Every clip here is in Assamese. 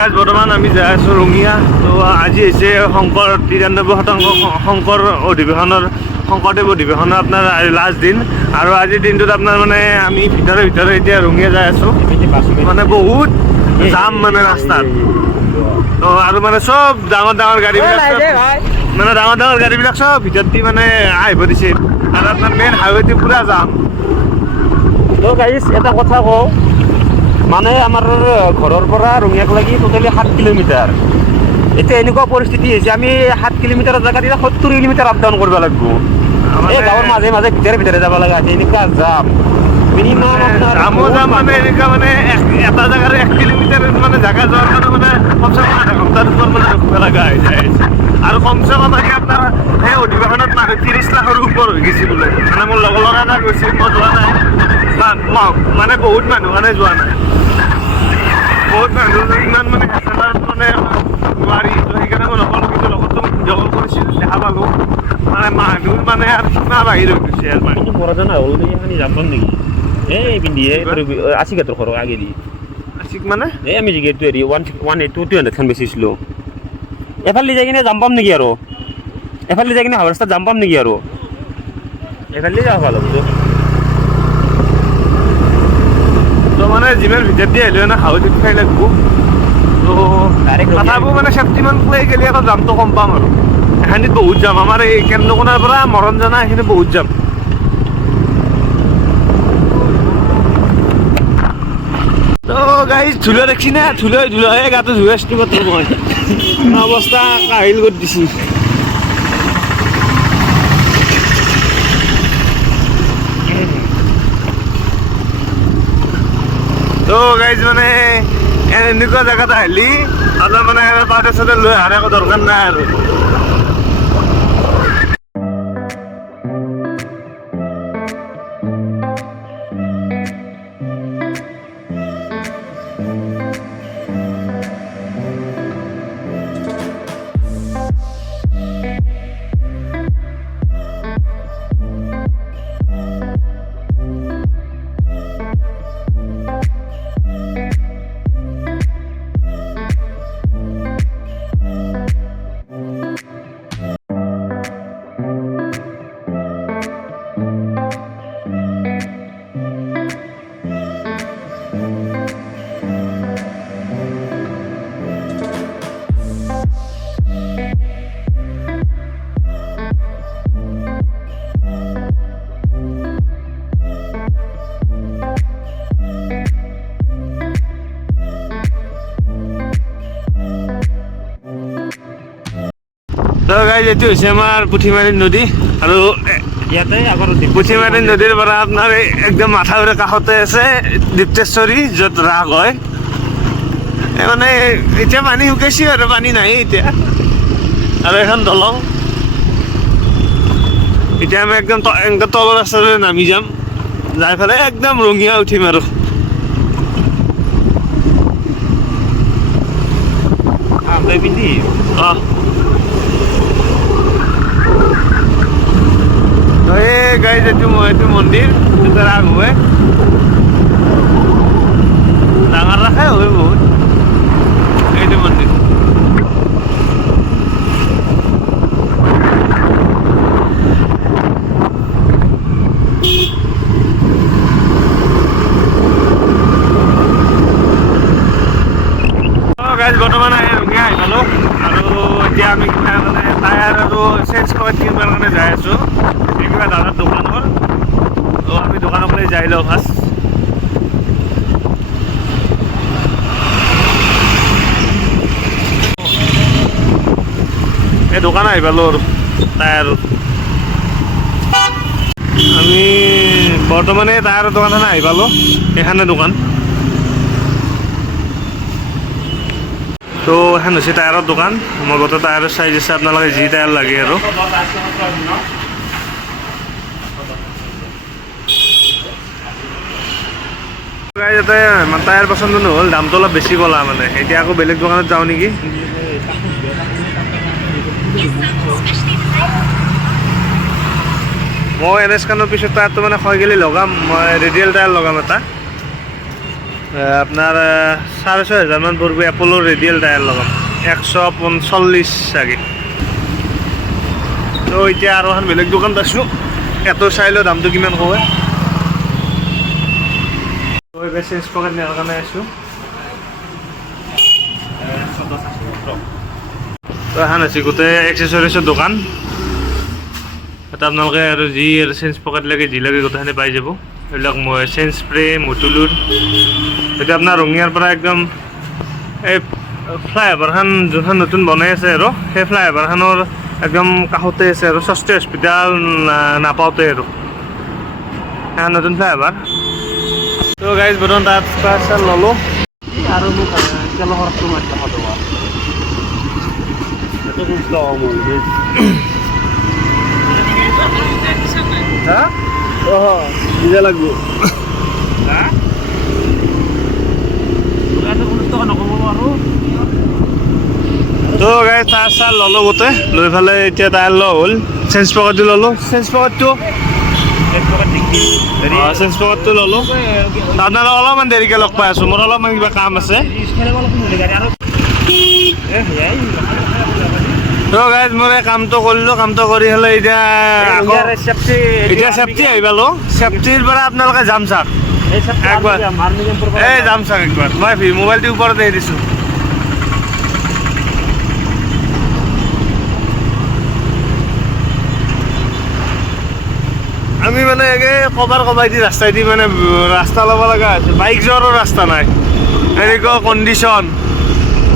বৰ্তমান আমি যাই আছোঁ ৰঙিয়া। তো আজি হৈছে শংকৰ 93% শংকৰ অধিৱেশনৰ শংকৰদেৱ অধিৱেশনৰ আপোনাৰ লাষ্ট দিন। আৰু আজিৰ দিনটোত আপোনাৰ মানে আমি ভিতৰে এতিয়া ৰঙিয়া যাই আছোঁ। মানে বহুত জাম মানে ৰাস্তাত। তো আৰু মানে চব ডাঙৰ গাড়ীবিলাক মানে ডাঙৰ গাড়ীবিলাক চব ভিতৰত দি মানে আহিব দিছে। আৰু আপোনাৰ মেইন হাইৱেটো পুৰা জাম। তো গাইছ এটা কথা কওঁ, মানে আমাৰ ঘৰৰ পৰা ৰঙিয়াক লাগি টোটেলি 7 কিলোমিটাৰ। এতিয়া এনেকুৱা পৰিস্থিতি হৈছে, আমি 7 কিলোমিটাৰৰ জেগাত এতিয়া 70 কিলোমিটাৰ আপ ডাউন কৰিব লাগিব। এই গাঁৱৰ মাজে ভিতৰে যাব লগা আছে, এনেকুৱা জাম। মিনিমাম আপোনাৰ জাম মানে এনেকুৱা মানে এটা জেগাৰ 1 কিলোমিটাৰ মানে জেগা যোৱাৰ কাৰণে মানে কমচে কম আধা ঘণ্টাৰ ওপৰত মানে ৰখিব লগা হৈ যায়। আৰু কমচে কম আপোনাৰ সেই অধিৱেশনত মানুহ 30 লাখৰ ওপৰ হৈ গৈছে বোলে। মানে মোৰ লগৰ এটা গৈছে, মই যোৱা নাই। মানে বহুত মানুহ মানে যোৱা নাই। বহুত মানুহ ইমান মানে হেঁচেলাৰ মানে নোৱাৰি। তো সেইকাৰণে মই নকলোঁ, কিন্তু লগতো মোক ভিডিঅ' কল কৰিছিল, দেখা পালোঁ। মানে মানুহ মানে আৰু সীমা বাহিৰ হৈ গৈছে আৰু মানে। কিন্তু মৰা জানা হ'ল এইখানি যাম পাম নেকি? এই পিন্ধি আশীঘাটৰ ঘৰৰ আগেদি আছিক মানে এই আমি যে গেটটো হেৰি 180 200 খান বেচিছিলোঁ। এফালে যাই কিনে যাম পাম নেকি আৰু? এফালে যাই কিনে হাৱা ৰাস্তাত যাম পাম নেকি আৰু? এফালে যাওঁ ভাল হ'ব। তো মানে যিমান ভিতৰত দি আহিলেও মানে হাউচিত খাই লাগিব। তো তথাপিও মানে চেফটিমান লৈ গ'লে আকৌ জামটো কম পাম আৰু। এখানিত বহুত জাম, আমাৰ এই কেন্দ্ৰকোনাৰ পৰা মৰঞ্জনা এইখিনি বহুত জাম। তো গাইজ ধুলো দেখছি না, ধুলোহে গাটো ধুই আছোঁ মাত্ৰ মই। অৱস্থা কাহিল কৰি দিছি। তো গাইজ মানে এনেকুৱা জেগাত আহিলি আপোনাৰ মানে পাউডাৰ চাউডাৰ লৈ অহাৰ একো দৰকাৰ নাই আৰু। তো গাইজ এইটো হৈছে আমাৰ পুঠিমাৰী নদী। আৰু ইয়াতে আগৰ পুঠিমাৰী নদীৰ পৰা আপোনাৰ একদম মাথাউৰিৰ কাষতে আছে দীপ্তেশ্বৰী, য'ত ৰাস হয়। মানে এতিয়া পানী শুকাইছে আৰু, পানী নাই এতিয়া। আৰু এখন দলং। এতিয়া আমি একদম তলৰ ৰাস্তালৈ নামি যাম, যাই পেলাই একদম ৰঙিয়া উঠিম আৰু। পিন্ধি অঁ এই গাইজ এইটো মন্দিৰ, এইটো ৰাস হয়। ডাঙৰ ৰাসে হয় বহুত। এইটো মন্দিৰ গাইজ বৰ্তমান ৰঙিয়া আহি পালোঁ। আৰু এতিয়া আমি কিবা মানে টায়াৰ আৰু চেঞ্জ কৰাত কিনিবৰ কাৰণে যাই আছোঁ কিবা দাদাৰ দোকানৰ। তো আমি দোকানলৈ যাই লওঁ ফাৰ্ষ্ট। এই দোকান আহি পালোঁ আৰু টায়াৰৰ। আমি বৰ্তমানে টায়াৰৰ দোকানখনে আহি পালোঁ, এইখানে দোকান। তো এখন হৈছে টায়াৰৰ দোকান। মোৰ গোটেই টায়াৰৰ চাইজ আছে, আপোনালোকে যি টায়াৰ লাগে আৰু। ইয়াতে টায়াৰ পচন্দ নহ'ল, দামটো অলপ বেছি ক'লা মানে। এতিয়া আকৌ বেলেগ দোকানত যাওঁ নেকি। মই NS খানৰ পিছত টায়াৰটো মানে হৈ গ'লে লগাম, মই ৰেডিয়েল টায়াৰ লগাম এটা। আপনাৰ 6,500 মান পড়বে অ্যাপোলো ৰেডিয়াল টায়াৰ লগাম 145 চাগে। তো এতিয়া আৰু এখন বেলেগ দোকানত আছোঁ, এত চাইলো দামটো কিমান কয়। তো এইবাৰ চেঞ্জ পকেট নিয়াৰ কাৰণে আছোঁ। তো এখন আছে গোটেই এক্সেচৰিজৰ দোকান। এটা আপোনালোকে আৰু যি চেঞ্জ পকেট লাগে যি লাগে গোটেইখিনি পাই যাব। এইবিলাক মই চেঞ্জ স্প্ৰে মটুলুৰ এতিয়া আপোনাৰ ৰঙিয়াৰ পৰা একদম এই ফ্লাইঅভাৰখন যোনখন নতুন বনাই আছে আৰু সেই ফ্লাইঅভাৰখনৰ একদম কাষতে আছে আৰু ষষ্ঠী হস্পিটেল নাপাওঁতে আৰু এখন নতুন ফ্লাইঅভাৰ। তো গাইজ বৰ্তমান তাত পাৰ্চেল ল'লোঁ আৰু মোক তেলৰ খৰচটো মই দেখা দেৱা হা অঁ নিজে লাগব হা তো গাই টায়াৰ চাৰ ল'লোঁ গোটেই লৈ পেলাই এতিয়া টায়াৰ লোৱা হ'ল। চেঞ্জ পকেটটো ল'লোঁ, চেঞ্জ পকেটটো ল'লোঁ। আপোনালোক অলপমান দেৰিকৈ লগ পাই আছোঁ, মোৰ অলপমান কিবা কাম আছে। তো গাইজ মই এই কামটো কৰিলোঁ, কামটো কৰি পেলাই এতিয়া চেফটি আহি পালোঁ। চেফটিৰ পৰা আপোনালোকে যাম চাওক একবাৰ, এই যাম চাওক একবাৰ। মই মোবাইলটো ওপৰতে এৰি দিছোঁ। আমি মানে কবাই দি ৰাস্তাইদি মানে ৰাস্তা ল'ব লগা হৈছে। বাইক যোৱাৰো ৰাস্তা নাই, এনেকুৱা কণ্ডিশ্যন।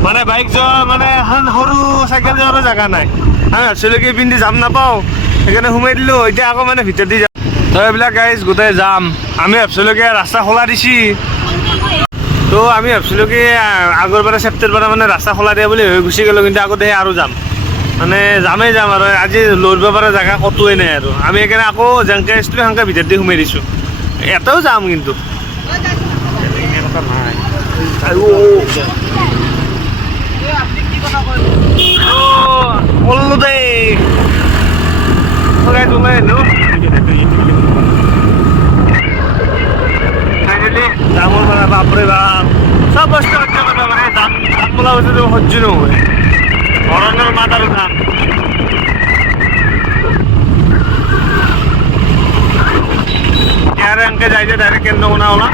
মানে বাইক যোৱা মানে এখন সৰু চাইকেল যোৱাৰো জেগা নাই। আমি ভাবিছিলোঁ কি পিন্ধি যাম নাপাওঁ, সেইকাৰণে সোমাই দিলোঁ। এতিয়া আকৌ মানে ভিতৰত দি যাম। তো এইবিলাক গাইজ গোটেই যাম। আমি ভাবিছিলোঁ কি ৰাস্তা খোলা দিছি, তো আমি ভাবিছিলোঁ কি আগৰ পৰা চেফটিৰ পৰা মানে ৰাস্তা খোলা দিয়া বুলি হৈ গুচি গ'লোঁ, কিন্তু আগতে আৰু যাম মানে যামেই যাম আৰু আজি লৰিব পৰা জেগা ক'তোৱেই নাই আৰু আমি সেইকাৰণে আকৌ যেনেকৈ আহিছিলোঁ সেনেকৈ ভিতৰত দি সোমাই দিছোঁ। এটাও যাম কিন্তু ক'লোঁ দেই ওলাই আহিলোঁ। দামৰ মানে বাপৰে বাপ চব বস্তু মানে দাম বোলা বস্তুটো সহ্য নহয়। ধৰণৰ মাত আৰু দাম ইয়াৰে এনেকৈ যাই যে ডাইৰেক্ট কেন্দ্ৰকোনা ওলা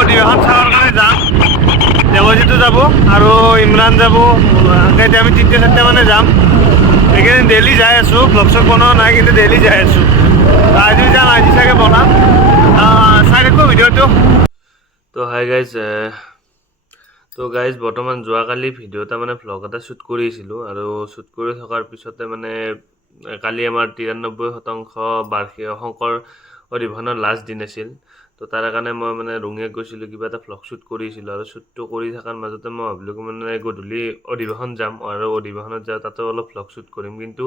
অধিৱেশন চাবৰ কাৰণে যাম। দেৱজিতো যাব আৰু ইমৰান যাব, এতিয়া আমি 3-4 মানে যাম। সেইকাৰণে ডেইলি যাই আছোঁ, ব্লগ চগ বনোৱা নাই কিন্তু ডেইলি যাই আছোঁ। আজি যাম, আজি চাগে বনাম, চাই থাকোঁ ভিডিঅ'টো। তো হাই গাইজ, তো গাইজ বৰ্তমান যোৱাকালি ভিডিঅ' এটা মানে ভ্লগ এটা শ্বুট কৰিছিলোঁ আৰু শ্বুট কৰি থকাৰ পিছতে মানে কালি আমাৰ 93% বাৰ্ষিক শংকৰ অধিৱেশনৰ লাষ্ট দিন আছিল। তো তাৰ কাৰণে মই মানে ৰঙিয়াত গৈছিলোঁ, কিবা এটা ভ্লগ শ্বুট কৰিছিলোঁ আৰু শ্বুটটো কৰি থকাৰ মাজতে মই ভাবিলোঁ মানে গধূলি অধিৱেশন যাম আৰু অধিৱেশনত যাওঁ, তাতে অলপ ভ্লগ শ্বুট কৰিম। কিন্তু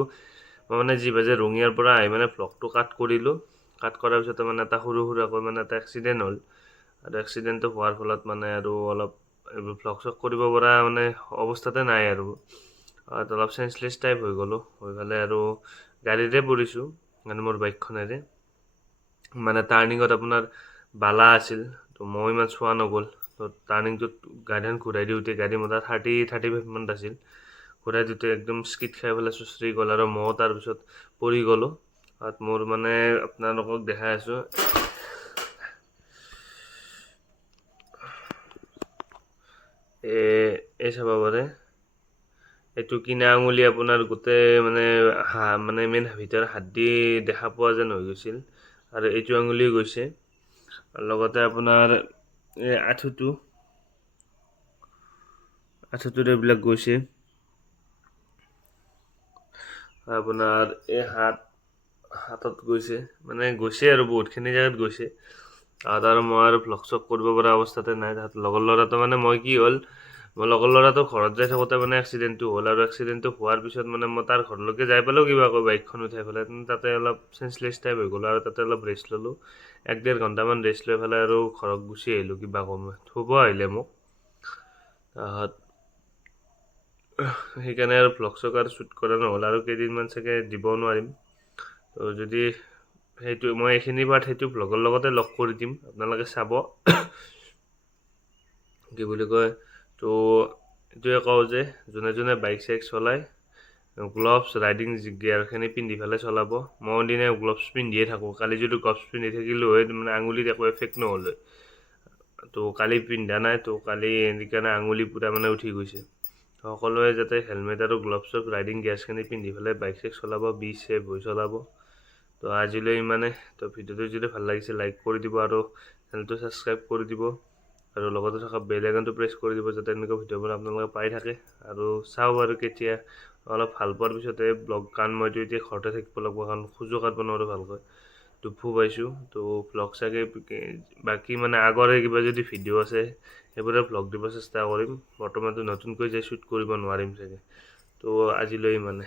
মই মানে যি বাজে ৰঙিয়াৰ পৰা আহি মানে ভ্লগটো কাট কৰিলোঁ। কাট কৰাৰ পিছতে মানে এটা সৰু সুৰাকৈ মানে এটা এক্সিডেণ্ট হ'ল আৰু এক্সিডেণ্টটো হোৱাৰ ফলত মানে আৰু অলপ এইবোৰ ভ্লগ চগ কৰিব পৰা মানে অৱস্থাতে নাই আৰু অলপ চেঞ্চলেছ টাইপ হৈ গ'লোঁ। হৈ পেলাই আৰু গাড়ীতে পৰিছোঁ মানে মোৰ বাইকখনেৰে। মানে টাৰ্ণিঙত আপোনাৰ বালা আছিল, তো মই ইমান চোৱা নগ'ল। তো টাৰ্ণিংটোত গাড়ীখন ঘূৰাই দিওঁতে গাড়ী মোৰ 30-35 মান আছিল, ঘূৰাই দিওঁতে একদম স্কিড খাই পেলাই চুচৰি গ'ল আৰু মই তাৰপিছত পৰি গ'লোঁ। তাত মোৰ মানে আপোনালোকক দেখাই আছোঁ, এই চাব পাৰে এইটো কিনা আঙুলি আপোনাৰ গোটেই মানে মানে মেইন ভিতৰৰ হাড্ডি দেখা পোৱা যেন হৈ গৈছিল আৰু এইটো আঙুলি গৈছে। লগতে আপোনাৰ এই আঁঠুটোত এইবিলাক গৈছে। আপোনাৰ এই হাতত গৈছে, মানে গৈছে আৰু বহুতখিনি জেগাত গৈছে। আৰু মই আৰু ভ্লগ চগ কৰিব পৰা অৱস্থাতে নাই। তাত লগৰ ল'ৰাটো মানে মই কি হ'ল, মই লগৰ ল'ৰাটো ঘৰত যাই থাকোঁতে মানে এক্সিডেণ্টটো হ'ল আৰু এক্সিডেণ্টটো হোৱাৰ পিছত মানে মই তাৰ ঘৰলৈকে যাই পালোঁ কিবাকৈ বাইকখন উঠাই পেলাই। তাতে অলপ চেঞ্চলেছ টাইপ হৈ গ'লোঁ আৰু তাতে অলপ ৰেষ্ট ল'লোঁ। 1-1.5 ঘণ্টামান ৰেষ্ট লৈ পেলাই আৰু ঘৰত গুচি আহিলোঁ। কিবা সময় থ'ব আহিলে মোক, সেইকাৰণে আৰু ভ্লগ চগ আৰু শ্বুট কৰা নহ'ল আৰু কেইদিনমান চাগে দিব নোৱাৰিম। তো যদি সেইটো মই এইখিনি পাৰ্ট সেইটো ব্লগৰ লগতে লগ কৰি দিম, আপোনালোকে চাব। কি বুলি কয়, তো এইটোৱে কওঁ যে যোনে যোনে বাইক চাইক চলায় গ্লভছ ৰাইডিং গিয়াৰখিনি পিন্ধি পেলাই চলাব। মই দিনে গ্লভছ পিন্ধিয়ে থাকোঁ। কালি যদি গ্লভছ পিন্ধি থাকিলোঁ হয় মানে আঙুলিত একো এফেক্ট নহ'ল হয়। তো কালি পিন্ধা নাই, তো কালি সেইকাৰণে আঙুলি পূৰা মানে উঠি গৈছে। সকলোৱে যাতে হেলমেট আৰু গ্লভছ ৰাইডিং গিয়াৰ্ছখিনি পিন্ধি পেলাই বাইক চাইক চলাব, বি ছেফ হৈ চলাব। তো আজিলৈ ইমানে। তো ভিডিঅ'টো যদি ভাল লাগিছে লাইক কৰি দিব আৰু চেনেলটো ছাবস্ক্ৰাইব কৰি দিব আৰু লগতে থকা বেল আইকনটো প্ৰেছ কৰি দিব যাতে এনেকুৱা ভিডিঅ'বোৰ আপোনালোকে পাই থাকে। আৰু চাওঁ আৰু কেতিয়া অলপ ভাল পোৱাৰ পিছতে ব্লগ কাৰণ মইতো এতিয়া ঘৰতে থাকিব লাগিব, কাৰণ খোজো কাঢ়িব নোৱাৰোঁ ভালকৈ, দুখো পাইছোঁ। তো ব্লগ চাগে বাকী মানে আগৰে কিবা যদি ভিডিঅ' আছে সেইবোৰে ব্লগ দিব চেষ্টা কৰিম। বৰ্তমানটো নতুনকৈ যে শ্বুট কৰিব নোৱাৰিম চাগে। তো আজিলৈ ইমানে।